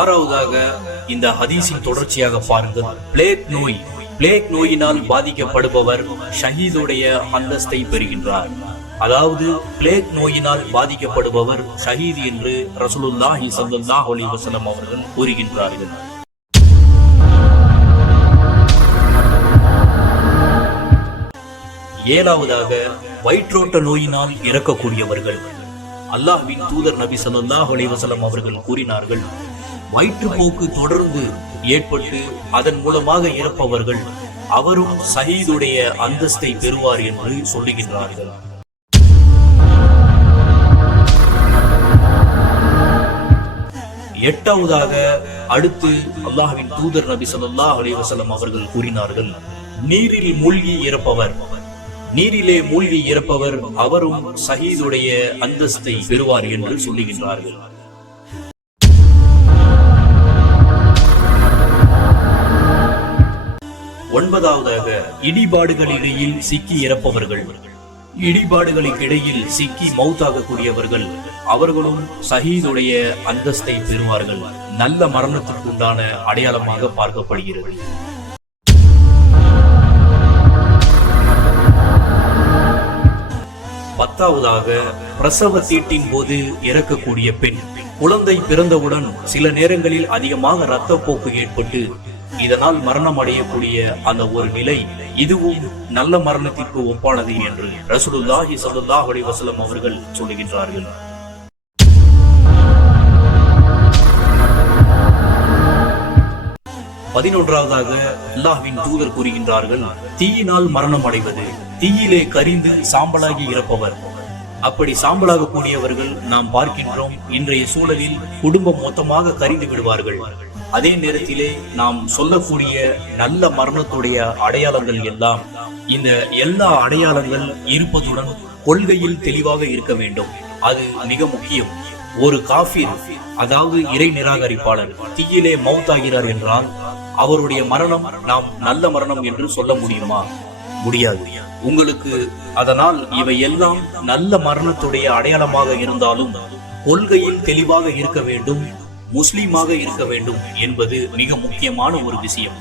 ஆறாவதாக இந்த ஹதீஸின் தொடர்ச்சியாக பாருங்கள். பிளேக் நோயினால் பாதிக்கப்படுபவர் ஷஹீதுடைய அந்தஸ்தை பெறுகின்றார். அதாவது பிளேக் நோயினால் பாதிக்கப்படுபவர் ஷஹீத் என்று ரசூலுல்லாஹி ஸல்லல்லாஹு அலைஹி வஸல்லம் அவர்கள் கூறுகின்றார்கள். ஏழாவதாக வயிற்றோட்ட நோயினால் இறக்கக்கூடியவர்கள். அல்லாஹ்வின் தூதர் நபி ஸல்லல்லாஹு அலைஹி வஸல்லம் அவர்கள் கூறினார்கள், வயிற்றுப்போக்கு தொடர்ந்து ஏற்பட்டு அதன் மூலமாக இறப்பவர்கள் அவரும் ஷஹீதுடைய அந்தஸ்தை பெறுவார் என்று சொல்லுகின்றார்கள். எட்டாவதாக அடுத்து அல்லாஹ்வின் தூதர் நபி ஸல்லல்லாஹு அலைஹி வஸல்லம் அவர்கள் கூறினார்கள், நீரிலே மூழ்கி இறப்பவர் அவரும் ஷஹீதுடைய அந்தஸ்தை பெறுவார் என்று சொல்லுகின்றார்கள். ஒன்பதாவதாக இடிபாடுகளிடையில் சிக்கி இறப்பவர்கள். இடிபாடுகளுக்கு இடையில் சிக்கி மௌத்தாகக்கூடியவர்கள் அவர்களும் ஷஹீதுடைய அந்தஸ்தை பெறுவார்கள். நல்ல மரணத்திற்கு உண்டான அடையாளமாக பார்க்கப்படுகிறது. பத்தாவதாக பிரசவ தீட்டின் போது இறக்கக்கூடிய பெண். குழந்தை பிறந்தவுடன் சில நேரங்களில் அதிகமாக இரத்தப்போக்கு ஏற்பட்டு இதனால் மரணம் அடையக்கூடிய அந்த ஒரு நிலை, இதுவும் நல்ல மரணத்திற்கு ஒப்பானது என்று ரசூலுல்லாஹி ஸல்லல்லாஹு அலைஹி வஸல்லம் அவர்கள் சொல்லுகின்றார்கள். பதினொன்றாவதாக அல்லாஹ்வின் தூதர் கூறுகின்றார்கள், தீயினால் மரணம் அடைவது. தீயிலே கரிந்து சாம்பலாகி இறப்பவர். அப்படி சாம்பலாக கூடியவர்கள் நாம் பார்க்கின்றோம். இன்றைய சூழலில் குடும்பம் மொத்தமாக கரிந்து விடுவார்கள். அதே நேரத்திலே நாம் சொல்லக்கூடிய நல்ல மரணத்துடைய அடையாளங்கள் எல்லாம், இந்த எல்லா அடையாளங்கள் இருப்பதுடன் கொள்கையில் தெளிவாக இருக்க வேண்டும். அது மிக முக்கியம். ஒரு காஃபிர், அதாவது இறை நிராகரிப்பாளர் தீயிலே மௌத்தாகிறார் என்றால் அவருடைய மரணம் நாம் நல்ல மரணம் என்று சொல்ல முடியுமா? முடியாது. உங்களுக்கு அதனால் இவை எல்லாம் நல்ல மரணத்துடைய அடையாளமாக இருந்தாலும் கொள்கையில் தெளிவாக இருக்க வேண்டும், முஸ்லீமாக இருக்க வேண்டும் என்பது மிக முக்கியமான ஒரு விஷயம்.